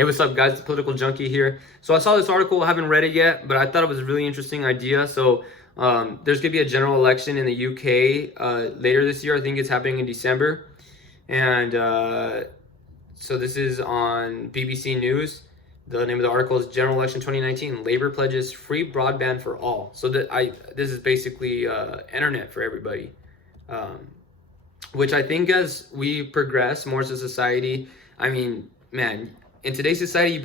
Hey, what's up, guys? The Political Junkie here. So I saw this article. I haven't read it yet, but I thought it was a really interesting idea. So there's going to be a general election in the UK later this year. I think it's happening in December. And so this is on BBC News. The name of the article is General Election 2019. Labour pledges free broadband for all. So this is basically internet for everybody. Which I think as we progress more as a society, I mean, man, in today's society,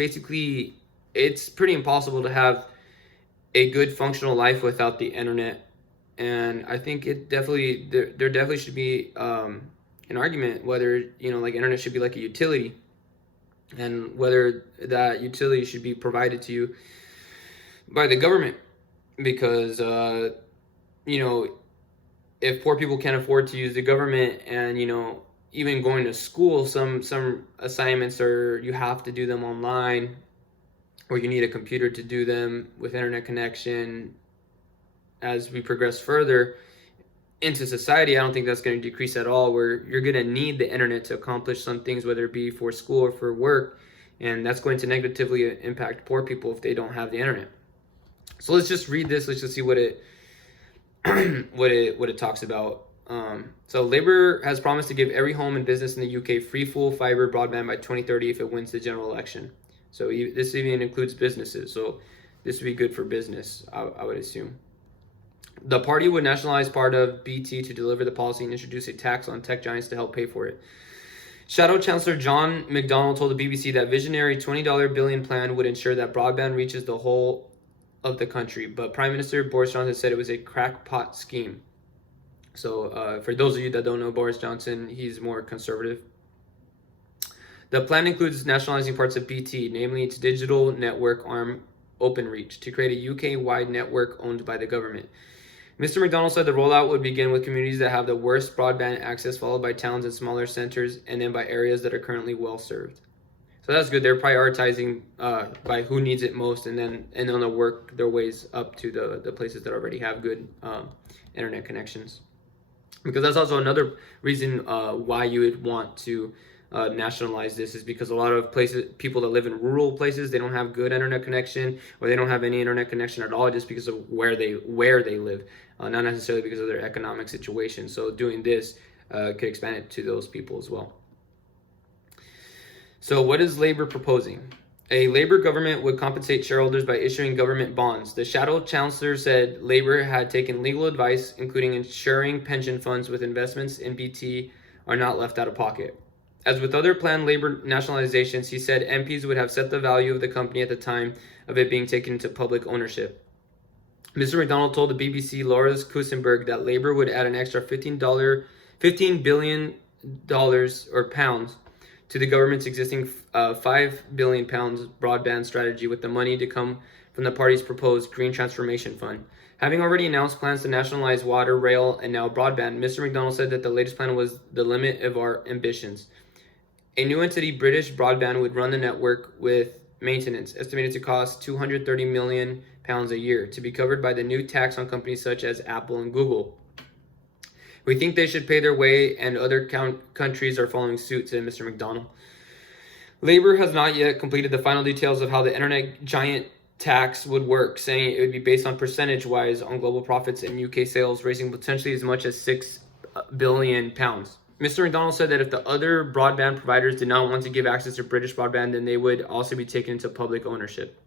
it's pretty impossible to have a good functional life without the internet. And I think there definitely should be an argument whether, like internet should be like a utility, and whether that utility should be provided to you by the government. Because, if poor people can't afford to use the government, and even going to school, some assignments are, you have to do them online, or you need a computer to do them with internet connection. As we progress further into society, I don't think that's going to decrease at all, where you're going to need the internet to accomplish some things, whether it be for school or for work, and that's going to negatively impact poor people if they don't have the internet. So let's just read this. Let's just see what it what it talks about. So Labour has promised to give every home and business in the UK free full fibre broadband by 2030 if it wins the general election. So this even includes businesses. So this would be good for business, I would assume. The party would nationalise part of BT to deliver the policy and introduce a tax on tech giants to help pay for it. Shadow Chancellor John McDonnell told the BBC that visionary $20 billion plan would ensure that broadband reaches the whole of the country, but Prime Minister Boris Johnson said it was a crackpot scheme. So for those of you that don't know Boris Johnson, he's more conservative. The plan includes nationalizing parts of BT, namely its digital network arm Openreach, to create a UK-wide network owned by the government. Mr. McDonnell said the rollout would begin with communities that have the worst broadband access, followed by towns and smaller centers, and then by areas that are currently well served. So that's good. They're prioritizing by who needs it most, and then they'll work their ways up to the places that already have good internet connections. Because that's also another reason why you would want to nationalize this, is because a lot of people that live in rural places, they don't have good internet connection, or they don't have any internet connection at all, just because of where they live, not necessarily because of their economic situation. So doing this could expand it to those people as well. So what is Labour proposing? A Labour government would compensate shareholders by issuing government bonds. The Shadow Chancellor said Labour had taken legal advice, including ensuring pension funds with investments in BT are not left out of pocket. As with other planned Labour nationalizations, he said MPs would have set the value of the company at the time of it being taken into public ownership. Mr. McDonnell told the BBC Laura's Kusenberg that Labour would add an extra $15 billion or pounds to the government's existing £5 billion broadband strategy, with the money to come from the party's proposed Green Transformation Fund. Having already announced plans to nationalize water, rail, and now broadband, Mr. McDonnell said that the latest plan was the limit of our ambitions. A new entity, British Broadband, would run the network with maintenance, estimated to cost £230 million a year, to be covered by the new tax on companies such as Apple and Google. We think they should pay their way, and other countries are following suit, said Mr. McDonnell. Labour has not yet completed the final details of how the internet giant tax would work, saying it would be based on percentage-wise on global profits and UK sales, raising potentially as much as £6 billion. Mr. McDonnell said that if the other broadband providers did not want to give access to British broadband, then they would also be taken into public ownership.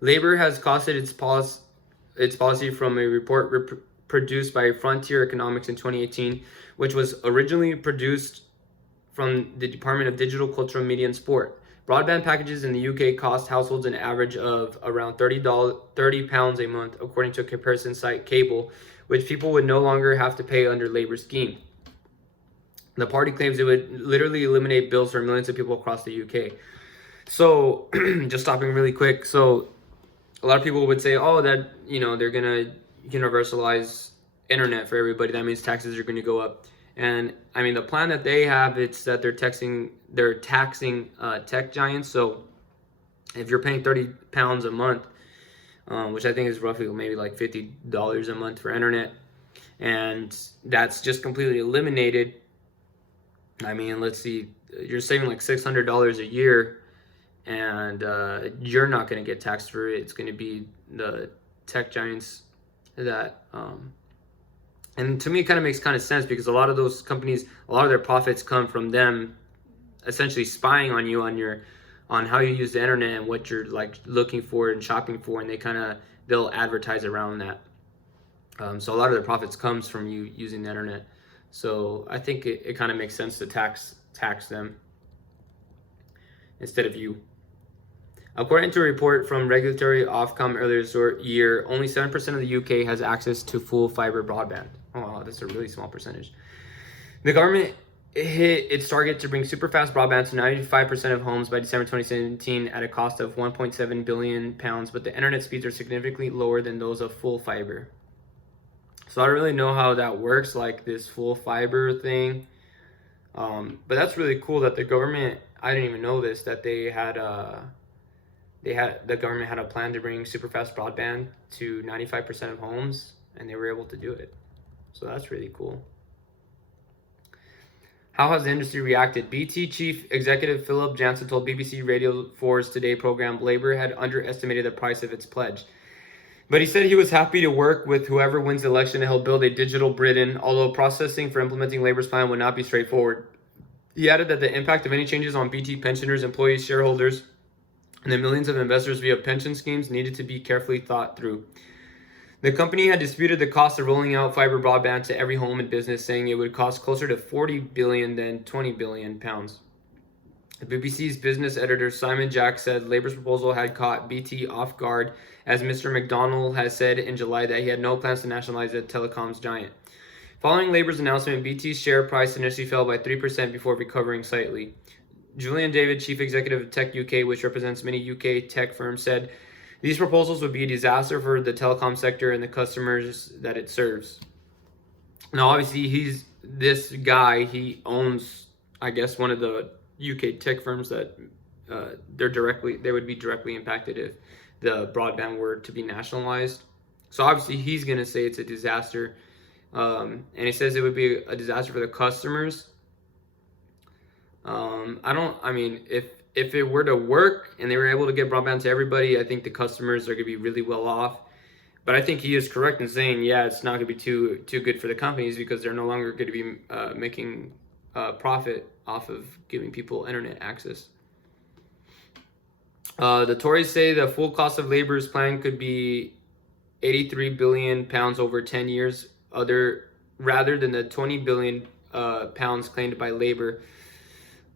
Labour has costed its policy from a report produced by Frontier Economics in 2018, which was originally produced from the Department of Digital, Cultural, Media and Sport. Broadband packages in the UK cost households an average of around £30 a month, according to a comparison site Cable, which people would no longer have to pay under Labour's scheme. The party claims it would literally eliminate bills for millions of people across the UK. So, just stopping really quick. So, a lot of people would say, oh, that, they're going to universalize internet for everybody. That means taxes are going to go up. And I mean, the plan that they have, it's that they're taxing tech giants. So if you're paying £30 a month, which I think is roughly maybe like $50 a month for internet, and that's just completely eliminated. I mean, let's see, you're saving like $600 a year and you're not going to get taxed for it. It's going to be the tech giants that and to me it kind of makes kind of sense, because a lot of those companies, a lot of their profits come from them essentially spying on you on how you use the internet and what you're like looking for and shopping for, and they'll advertise around that. So a lot of their profits comes from you using the internet. So I think it kind of makes sense to tax them instead of you. According to a report from regulatory Ofcom earlier this year, only 7% of the UK has access to full fiber broadband. Oh wow, that's a really small percentage. The government hit its target to bring super fast broadband to 95% of homes by December 2017 at a cost of £1.7 billion, but the internet speeds are significantly lower than those of full fiber. So I don't really know how that works, like this full fiber thing. But that's really cool that the government, I didn't even know this, that the government had a plan to bring super fast broadband to 95% of homes, and they were able to do it. So that's really cool. How has the industry reacted? BT Chief Executive Philip Jansen told BBC Radio 4's Today program Labour had underestimated the price of its pledge. But he said he was happy to work with whoever wins the election to help build a digital Britain, although processing for implementing Labour's plan would not be straightforward. He added that the impact of any changes on BT pensioners, employees, shareholders, and the millions of investors via pension schemes needed to be carefully thought through. The company had disputed the cost of rolling out fiber broadband to every home and business, saying it would cost closer to 40 billion than 20 billion pounds. The BBC's business editor Simon Jack said Labour's proposal had caught BT off guard, as Mr. McDonnell has said in July that he had no plans to nationalize the telecoms giant. Following Labour's announcement, BT's share price initially fell by 3% before recovering slightly. Julian David, chief executive of Tech UK, which represents many UK tech firms, said these proposals would be a disaster for the telecom sector and the customers that it serves. Now, obviously, this guy, he owns, I guess, one of the UK tech firms that they would be directly impacted if the broadband were to be nationalized. So obviously, he's going to say it's a disaster. And he says it would be a disaster for the customers. If it were to work and they were able to get broadband to everybody, I think the customers are going to be really well off. But I think he is correct in saying, yeah, it's not going to be too good for the companies, because they're no longer going to be making profit off of giving people internet access. The Tories say the full cost of Labour's plan could be £83 billion over 10 years, rather than the £20 billion claimed by Labour,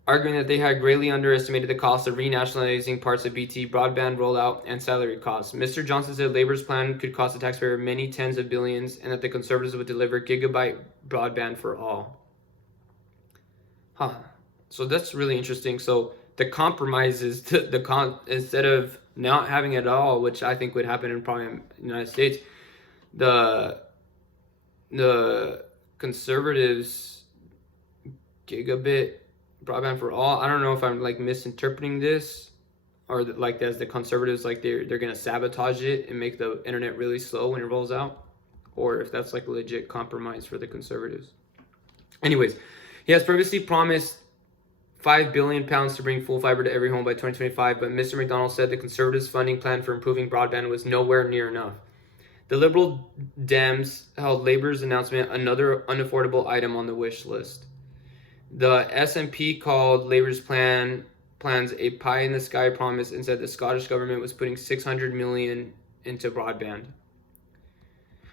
arguing that they had greatly underestimated the cost of renationalizing parts of BT broadband rollout and salary costs. Mr. Johnson said Labour's plan could cost the taxpayer many tens of billions, and that the Conservatives would deliver gigabit broadband for all. So that's really interesting. So the compromise is instead of not having it at all, which I think would happen in probably in the United States, the Conservatives gigabit broadband for all. I don't know if I'm like misinterpreting this, or like as the Conservatives, like they're gonna sabotage it and make the internet really slow when it rolls out, or if that's like a legit compromise for the Conservatives. Anyways, he has previously promised £5 billion to bring full fiber to every home by 2025, but Mr. McDonnell said the Conservatives' funding plan for improving broadband was nowhere near enough. The Liberal Dems held Labour's announcement another unaffordable item on the wish list. The SNP called Labour's plans a pie-in-the-sky promise and said the Scottish government was putting $600 million into broadband.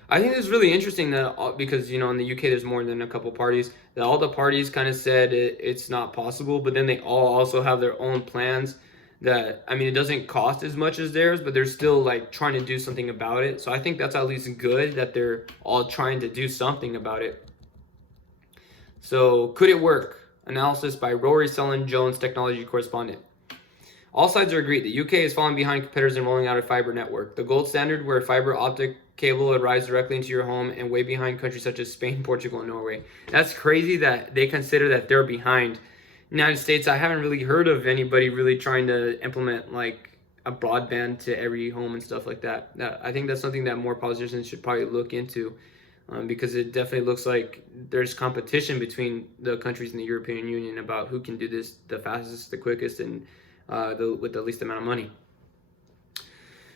I think it's really interesting that, because, you know, in the UK there's more than a couple parties, that all the parties kind of said it's not possible, but then they all also have their own plans that, I mean, it doesn't cost as much as theirs, but they're still like trying to do something about it. So I think that's at least good that they're all trying to do something about it. So could it work? Analysis by Rory Sullen-Jones, technology correspondent. All sides are agreed. The UK is falling behind competitors in rolling out a fiber network. The gold standard, where fiber optic cable would rise directly into your home, and way behind countries such as Spain, Portugal, and Norway. That's crazy that they consider that they're behind. United States, I haven't really heard of anybody really trying to implement like a broadband to every home and stuff like that. I think that's something that more politicians should probably look into, because it definitely looks like there's competition between the countries in the European Union about who can do this the fastest, the quickest, and with the least amount of money.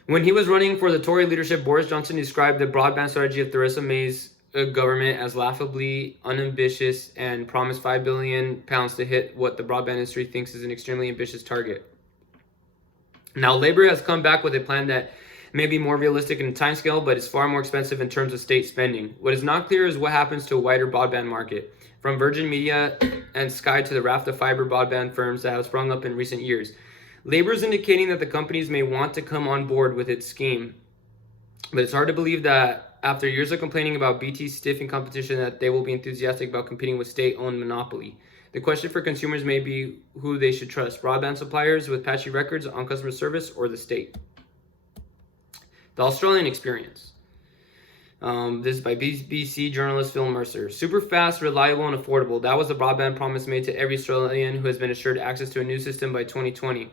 When he was running for the Tory leadership, Boris Johnson described the broadband strategy of Theresa May's government as laughably unambitious and promised £5 billion to hit what the broadband industry thinks is an extremely ambitious target. Now, Labour has come back with a plan that may be more realistic in timescale, but is far more expensive in terms of state spending. What is not clear is what happens to a wider broadband market, from Virgin Media and Sky to the raft of fiber broadband firms that have sprung up in recent years. Labour is indicating that the companies may want to come on board with its scheme, but it's hard to believe that after years of complaining about BT's stiffing competition that they will be enthusiastic about competing with state-owned monopoly. The question for consumers may be who they should trust, broadband suppliers with patchy records on customer service or the state. The Australian experience. This is by BBC journalist Phil Mercer. Super fast, reliable, and affordable. That was the broadband promise made to every Australian who has been assured access to a new system by 2020.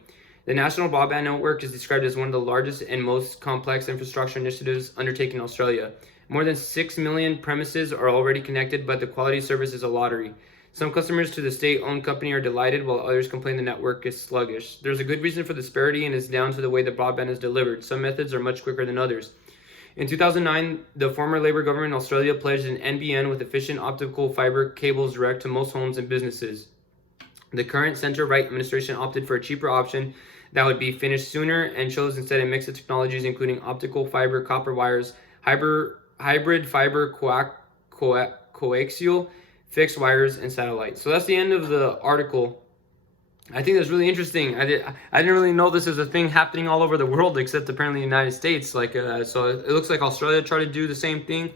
The National Broadband Network is described as one of the largest and most complex infrastructure initiatives undertaken in Australia. More than 6 million premises are already connected, but the quality of service is a lottery. Some customers to the state-owned company are delighted, while others complain the network is sluggish. There's a good reason for the disparity, and it's down to the way the broadband is delivered. Some methods are much quicker than others. In 2009, the former Labour government in Australia pledged an NBN with efficient optical fiber cables direct to most homes and businesses. The current centre-right administration opted for a cheaper option that would be finished sooner and chose instead a mix of technologies including optical fiber, copper wires, hybrid fiber coaxial, fixed wires, and satellites. So that's the end of the article. I think that's really interesting. I didn't really know this is a thing happening all over the world, except apparently the United States. So it looks like Australia tried to do the same thing,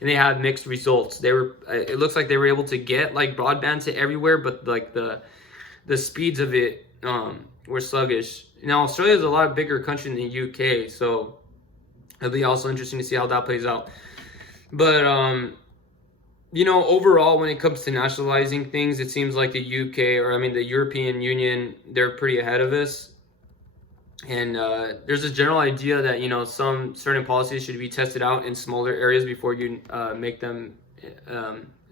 and they had mixed results. It looks like they were able to get like broadband to everywhere, but like the speeds of it were sluggish. Now Australia is a lot bigger country than the UK, so it'll be also interesting to see how that plays out. But overall, when it comes to nationalizing things, it seems like the the European Union, they're pretty ahead of us. And there's this general idea that, some certain policies should be tested out in smaller areas before you make them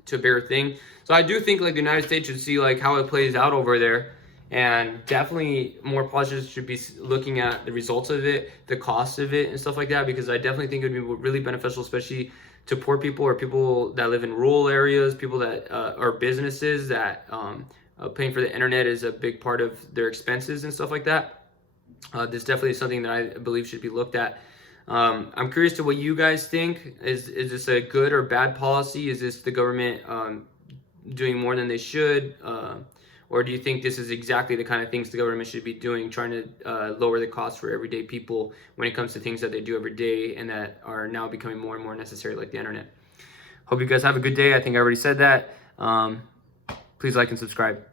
to a bigger thing. So I do think like the United States should see like how it plays out over there. And definitely more policies should be looking at the results of it, the cost of it, and stuff like that, because I definitely think it would be really beneficial, especially to poor people or people that live in rural areas, people that are businesses that paying for the internet is a big part of their expenses and stuff like that. This definitely is something that I believe should be looked at. I'm curious to what you guys think. Is this a good or bad policy? Is this the government doing more than they should? Or do you think this is exactly the kind of things the government should be doing, trying to lower the cost for everyday people when it comes to things that they do every day and that are now becoming more and more necessary, like the internet? Hope you guys have a good day. I think I already said that. Please like and subscribe.